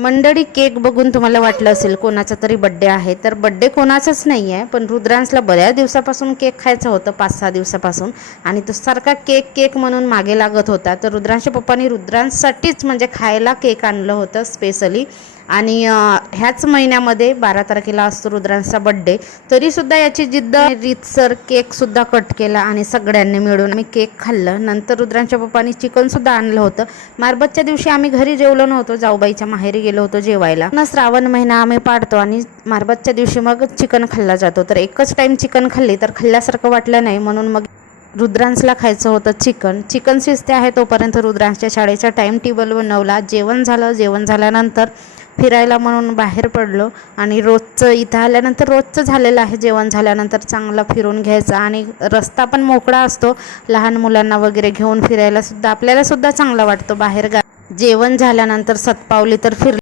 मंडळी, केक बघून तुम्हाला वाटलं असेल कोणाचा तरी बड्डे आहे, तर बड्डे कोणाचाच नाही आहे, पण रुद्रांशला बऱ्याच दिवसापासून केक खायचं होतं, 5-6 दिवसापासून. आणि तो सारखा केक केक म्हणून मागे लागत होता. तर रुद्रांशच्या पप्पांनी रुद्रांशसाठीच म्हणजे खायला केक आणलं होतं स्पेशली. आणि ह्याच महिन्यामध्ये 12 तारखेला असतो रुद्रांशचा बड्डे. तरीसुद्धा याची जिद्द, रीतसर केकसुद्धा कट केला आणि सगळ्यांनी मिळून आम्ही केक खाल्लं. नंतर रुद्रांशच्या पप्पांनी चिकनसुद्धा आणलं होतं. मारबतच्या दिवशी आम्ही घरी जेवलो नव्हतो, जाऊबाईच्या माहेरी गेलो होतो जेवायला. न श्रावण महिना आम्ही पाडतो आणि मारबतच्या दिवशी मग चिकन खाल्ला जातो. तर एकच टाईम चिकन खाल्ली तर खाल्ल्यासारखं वाटलं नाही, म्हणून मग रुद्रांशला खायचं होतं चिकन. चिकन शिजते आहे तोपर्यंत रुद्रांशच्या शाळेचा टाईम टेबल बनवला. जेवण झालं. जेवण झाल्यानंतर फिरायला म्हणून बाहेर पडलो. आणि रोजचं इथं आल्यानंतर रोजचं झालेलं आहे, जेवण झाल्यानंतर चांगला फिरून घ्यायचा. आणि रस्ता पण मोकळा असतो, लहान मुलांना वगैरे घेऊन फिरायला सुद्धा आपल्याला सुद्धा चांगला वाटतो बाहेर. जेवण झाल्यानंतर 7 पावली तर